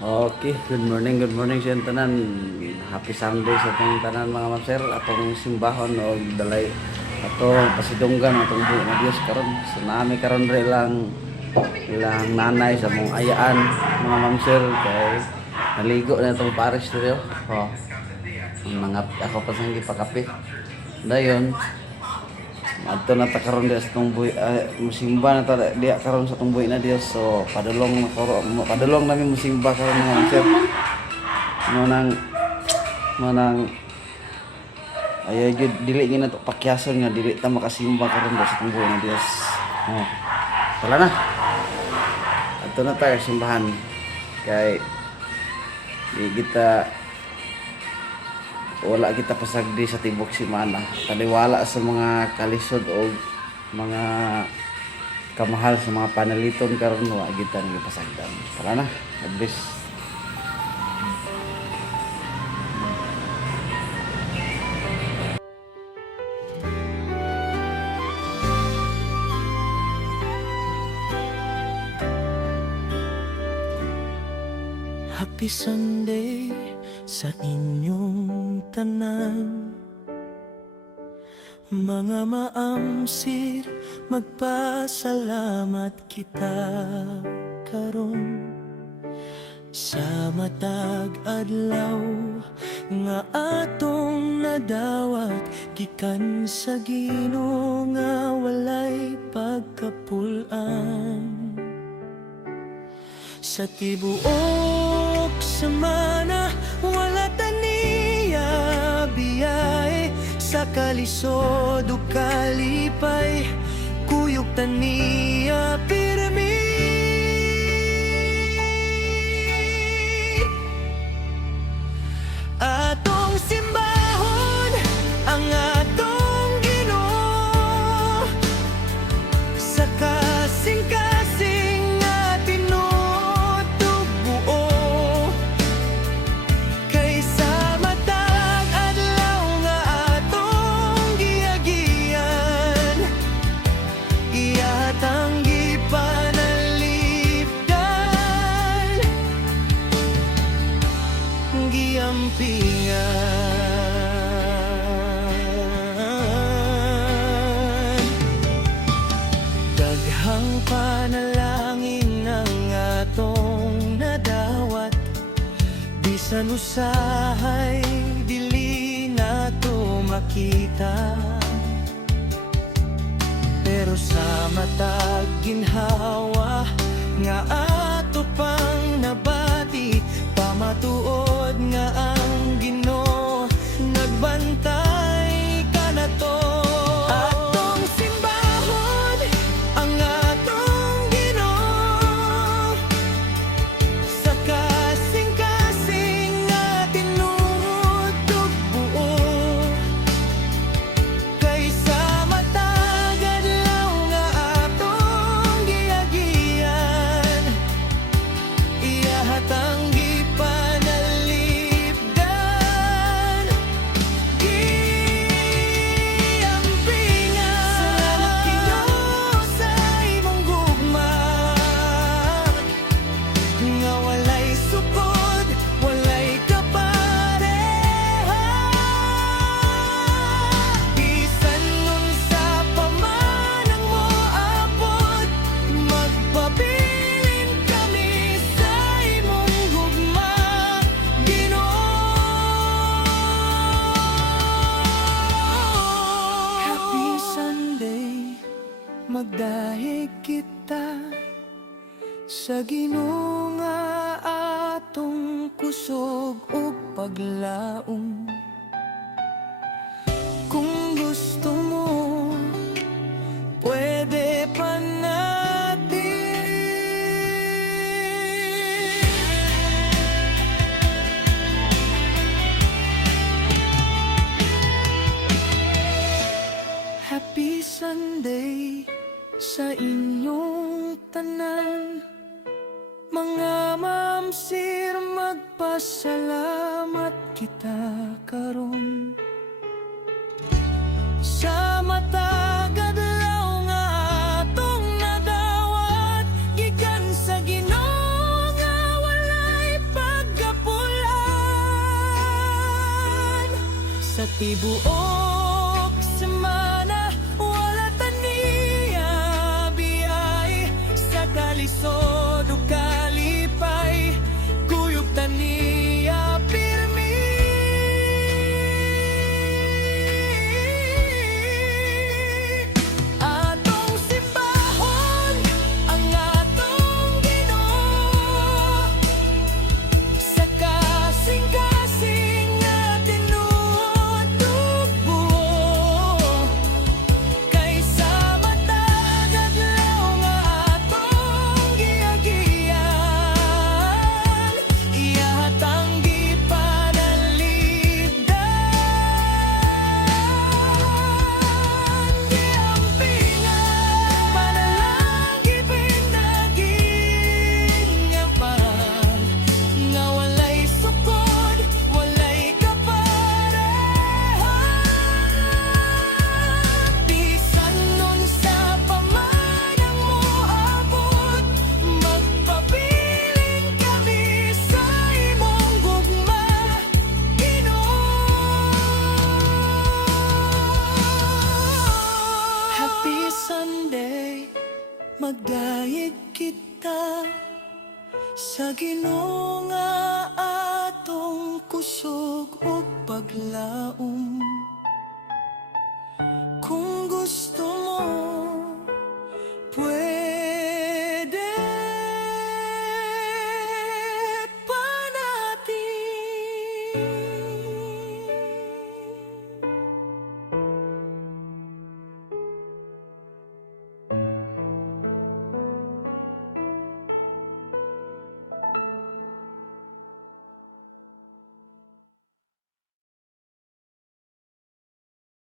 Okay, good morning sa tanan. Happy Sunday sa atong tanan mga ma'am atong simbahon o dalay atong pasidunggan atong buo na Dios karon. So nami karon re ilang nanay sa mong ayaan mga ma'am kay naligo na itong pares dito. Oh. Mga ako pa sang gipakape. Dayon adto na ta karon diya sa tong buhi musimba na ta diya karon sa tong buhi na Dios. So padulong namin musimba karon mga sir. Manang ay gid dili gyud nato pakyason nga dili ta makasimba karon sa tong buhi na Dios. Oh. Wala na. Adto na ta simbahan kay di kita wala kita pasagdi sa tibok semana. Taliwala sa mga kalisod o mga kamahal sa mga panaliton karon wa kita nang ipasagdan. Tara na, advis. Happy Sunday sa inyong tanan, mga maamsir, magpasalamat kita karon sa matag adlaw nga atong nadawat gikan sa Ginoo nga walay pagkapulan sa tibuok semana. Wala taniya biyay sa kalisod o kalipay, kuyog taniya pirmi. Atong simbahon ang atong Ginoo sa kasing-kasing nga tinutog buo, kay sa matag adlaw nga atong giagian, iatang gipanalipdan, giampingan. Daghang panalangin ang atong nadawat, bisan usahay dili nato makita, pero sa matag ginhawa nga ato pang nabati, pamatuod nga ang Ginoo nagbantay kanato. Atong simbahon ang atong Ginoo sa kasing-kasing nga tinutog buo, kay sa matag adlaw nga atong giagian, iyahatang gipanalipdan, giampingan. Salamat Ginoo sa imong gugma nga walay sukod, walay kapareha. Bisan unsa pa man ang moabot, magpabilin kami sa imong gugma, Ginoo. Happy Sunday, magdahig kita sa Ginoo nga atong kusog ug paglaom. Kung gusto mo, pwede pa natin Happy Sunday sa inyong tanan, mga mamsir, magpasalamat kita karon sa matag adlaw nga atong nadawat gikan sa Ginoo nga walay sa tibuok semana wala taniya biyay sa kalisod o kalipay kuyog taniya pirmi atong simbahon ang atong Ginoo sa kasing-kasing nga tinutog buo kaysa matag adlaw nga atong giagian ihatang gipanalipdan giampingan panalanggi pinaging nga pan nga walay sukod, walay kaparehan bisan nun sa pamanang moabot magpabiling kami sa imong gugma Ginoo. Happy Sunday, magdayeg kita sa Ginoo nga atong kusog ug paglaom. Kung gusto mo